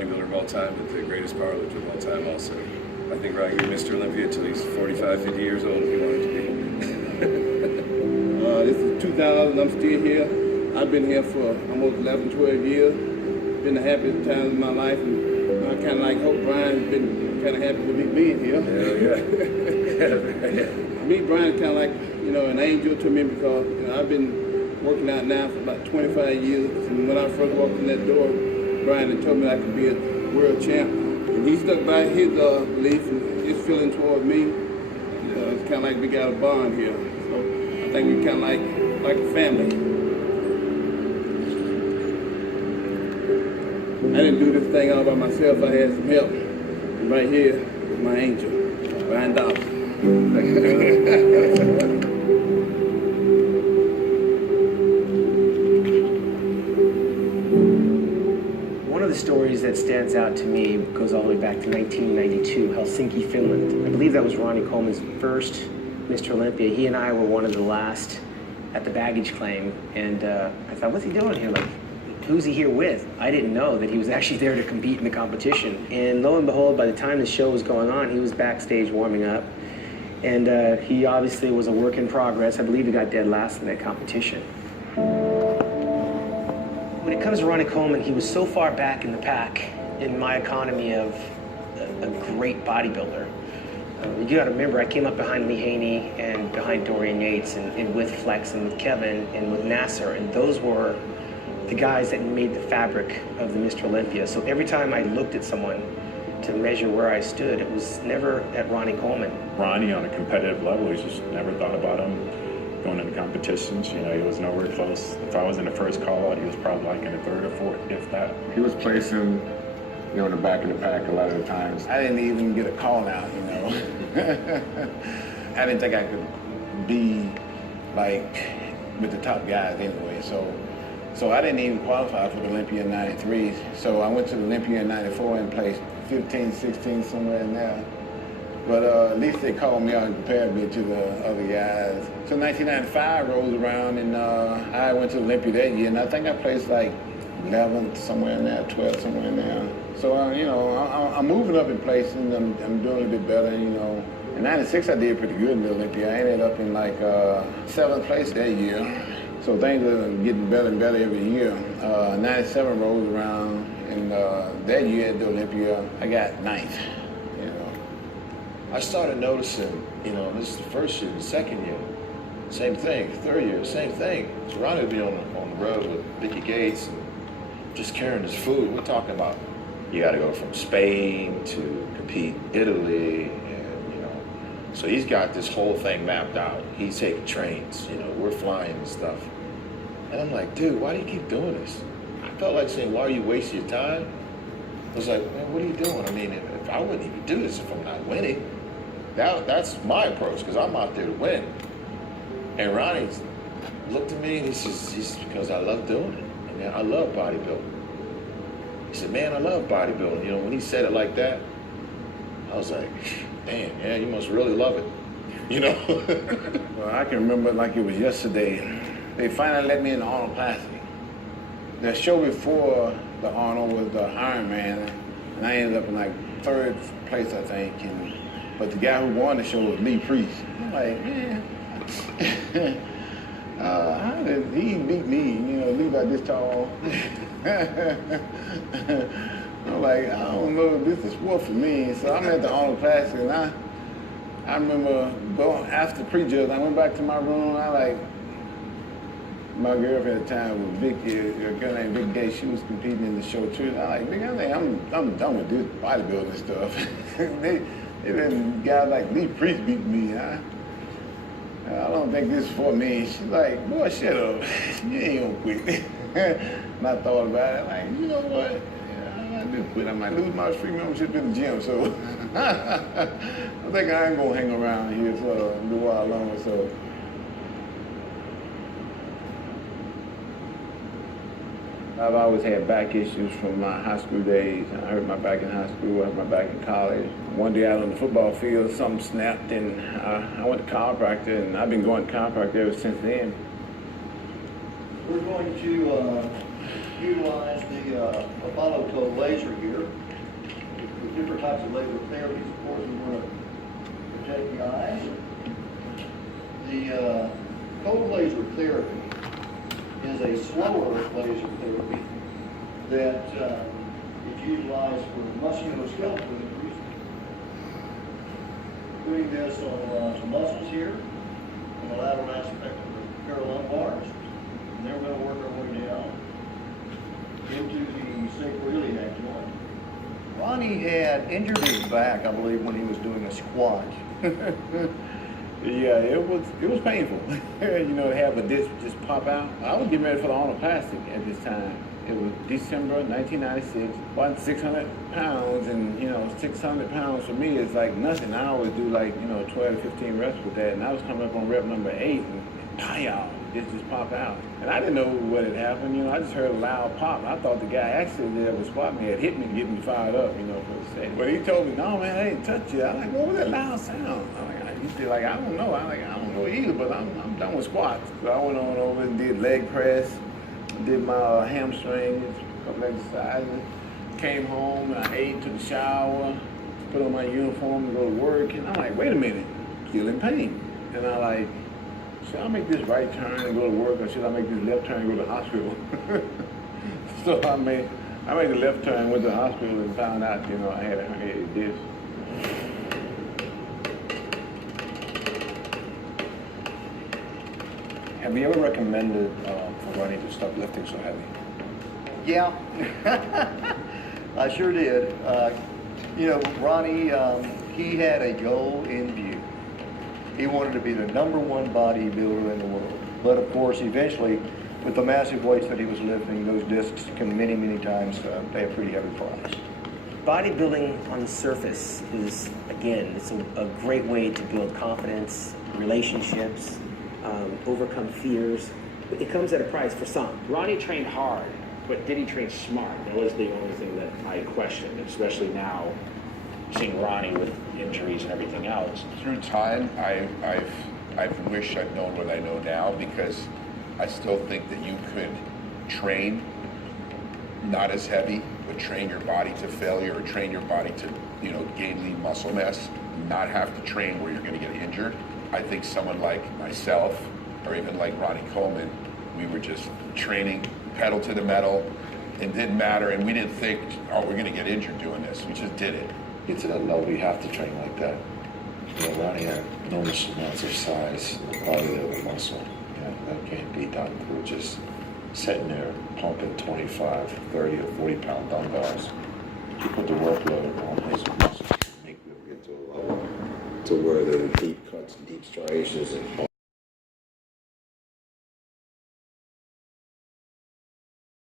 bodybuilder of all time, but the greatest powerlifter of all time also. I think Ryan can be Mr. Olympia until he's 45, 50 years old if he wanted to be. This is 2000, I'm still here. I've been here for almost 11, 12 years. Been the happiest times of my life, and I kind of like hope Brian's been kind of happy with me being here. Yeah. Me, Brian's kind of like, you know, an angel to me because, you know, I've been working out now for about 25 years. And when I first walked in that door, Brian had told me I could be a world champ. And he stuck by his belief and his feeling toward me. It's kind of like we got a bond here. So I think we kind of like a family. I didn't do this thing all by myself. I had some help. And right here is my angel, Brian Dawson. One of the stories that stands out to me goes all the way back to 1992, Helsinki, Finland. I believe that was Ronnie Coleman's first Mr. Olympia. He and I were one of the last at the baggage claim, and I thought, what's he doing here? Like, who's he here with? I didn't know that he was actually there to compete in the competition. And lo and behold, by the time the show was going on, he was backstage warming up. And he obviously was a work in progress. I believe he got dead last in that competition. When it comes to Ronnie Coleman, he was so far back in the pack in my economy of a great bodybuilder. You gotta remember, I came up behind Lee Haney and behind Dorian Yates and with Flex and with Kevin and with Nasser, and those were the guys that made the fabric of the Mr. Olympia. So every time I looked at someone to measure where I stood, it was never at Ronnie Coleman. Ronnie, on a competitive level, he just never thought about him going into competitions. You know, he was nowhere close. If I was in the first call out, he was probably like in the third or fourth, if that. He was placing, you know, in the back of the pack a lot of the times. I didn't even get a call out, you know. I didn't think I could be like with the top guys anyway, so I didn't even qualify for the Olympia in '93. So I went to the Olympia in '94 and placed 15, 16, somewhere in there. But at least they called me out and compared me to the other guys. So 1995 rolls around, and I went to Olympia that year, and I think I placed like 11th, somewhere in there, 12th, somewhere in there. So, you know, I'm moving up in places, and I'm doing a little bit better, you know. In '96, I did pretty good in the Olympia. I ended up in like 7th place that year. So things are getting better and better every year. '97 rolls around, and that year at the Olympia, I got 9th, you know. I started noticing, you know, this is the first year, the second year, same thing, third year, same thing. So Ronnie would be on the road with Mickey Gates and just carrying his food. We're talking about you got to go from Spain to compete Italy, and you know, so he's got this whole thing mapped out. He's taking trains, you know, we're flying and stuff. And I'm like, dude, why do you keep doing this? I felt like saying, why are you wasting your time? I was like, man, what are you doing? I mean, if I wouldn't even do this if I'm not winning. That's my approach, because I'm out there to win. And Ronnie looked at me and he says, because I love doing it. And man, I love bodybuilding. He said, man, I love bodybuilding. You know, when he said it like that, I was like, damn, yeah, you must really love it. You know? Well, I can remember like it was yesterday. They finally let me in the Arnold Classic. The show before the Arnold was the Iron Man, and I ended up in like 3rd place, I think. But the guy who won the show was Lee Priest. I'm like, man, how did he beat me? You know, Lee about this tall. I'm like, I don't know if this is sport for me. So I'm at the Arnold Classic, and I remember going after pre-judge. I went back to my room. My girlfriend at the time was Vicky, a girl named Vicky Gates. She was competing in the show too. And I think I'm done with this bodybuilding stuff. They let guys like Lee Priest beat me. I don't think this is for me. She's like, boy, shut up. You ain't gonna quit. And I thought about it, like, you know what? Yeah, I do quit. I might lose my free membership in the gym, so I think I ain't gonna hang around here for a little while longer. So. I've always had back issues from my high school days. I hurt my back in high school, I hurt my back in college. One day out on the football field, something snapped, and I went to chiropractor, and I've been going to chiropractor ever since then. We're going to utilize the Apollo Cold laser here. With different types of laser therapies, of course, we want to protect the eyes. The cold laser therapy is a slower laser therapy that is utilized for musculoskeletal injuries. Putting this on the muscles here, on the lateral aspect of the parallumbars, and then we're going to work our way down into the sacroiliac joint. Ronnie had injured his back, I believe, when he was doing a squat. Yeah, it was painful. You know, to have a disc just pop out. I was getting ready for the orthoplastic at this time. It was December 1996. About 600 pounds, and you know, 600 pounds for me is like nothing. I always do like 12 to 15 reps with that, and I was coming up on rep number 8, and pow, it just popped out. And I didn't know what had happened. You know, I just heard a loud pop. And I thought the guy actually there was spotting me, had hit me, and getting me fired up. You know, for a second. But he told me, no man, I didn't touch you. I'm like, what was that loud sound? I'm like, he's like, I don't know. I don't know either, but I'm done with squats. So I went on over and did leg press, did my hamstrings, a couple exercises, came home, and I ate, took a shower, put on my uniform to go to work, and I'm like, wait a minute, still in pain. And I like, should I make this right turn and go to work, or should I make this left turn and go to the hospital? So I made the left turn, went to the hospital, and found out, I had a herniated disc. Have you ever recommended for Ronnie to stop lifting so heavy? Yeah, I sure did. Ronnie, he had a goal in view. He wanted to be the #1 bodybuilder in the world. But of course, eventually, with the massive weights that he was lifting, those discs can many, many times pay a pretty heavy price. Bodybuilding on the surface is, again, it's a great way to build confidence, relationships, overcome fears. It comes at a price for some. Ronnie trained hard, but did he train smart? That was the only thing that I questioned, especially now, seeing Ronnie with injuries and everything else. Through time, I've wished I'd known what I know now, because I still think that you could train not as heavy, but train your body to failure, or train your body to, gain lean muscle mass, not have to train where you're going to get injured. I think someone like myself, or even like Ronnie Coleman, we were just training pedal to the metal, and didn't matter, and we didn't think, oh, we're going to get injured doing this. We just did it. Get to that level, you have to train like that. Ronnie had enormous amounts of size and the quality of the muscle. That can't be done through just sitting there pumping 25, 30, or 40-pound dumbbells. You put the workload on his muscles, make them get to a level to where they're deep cuts, deep striations, and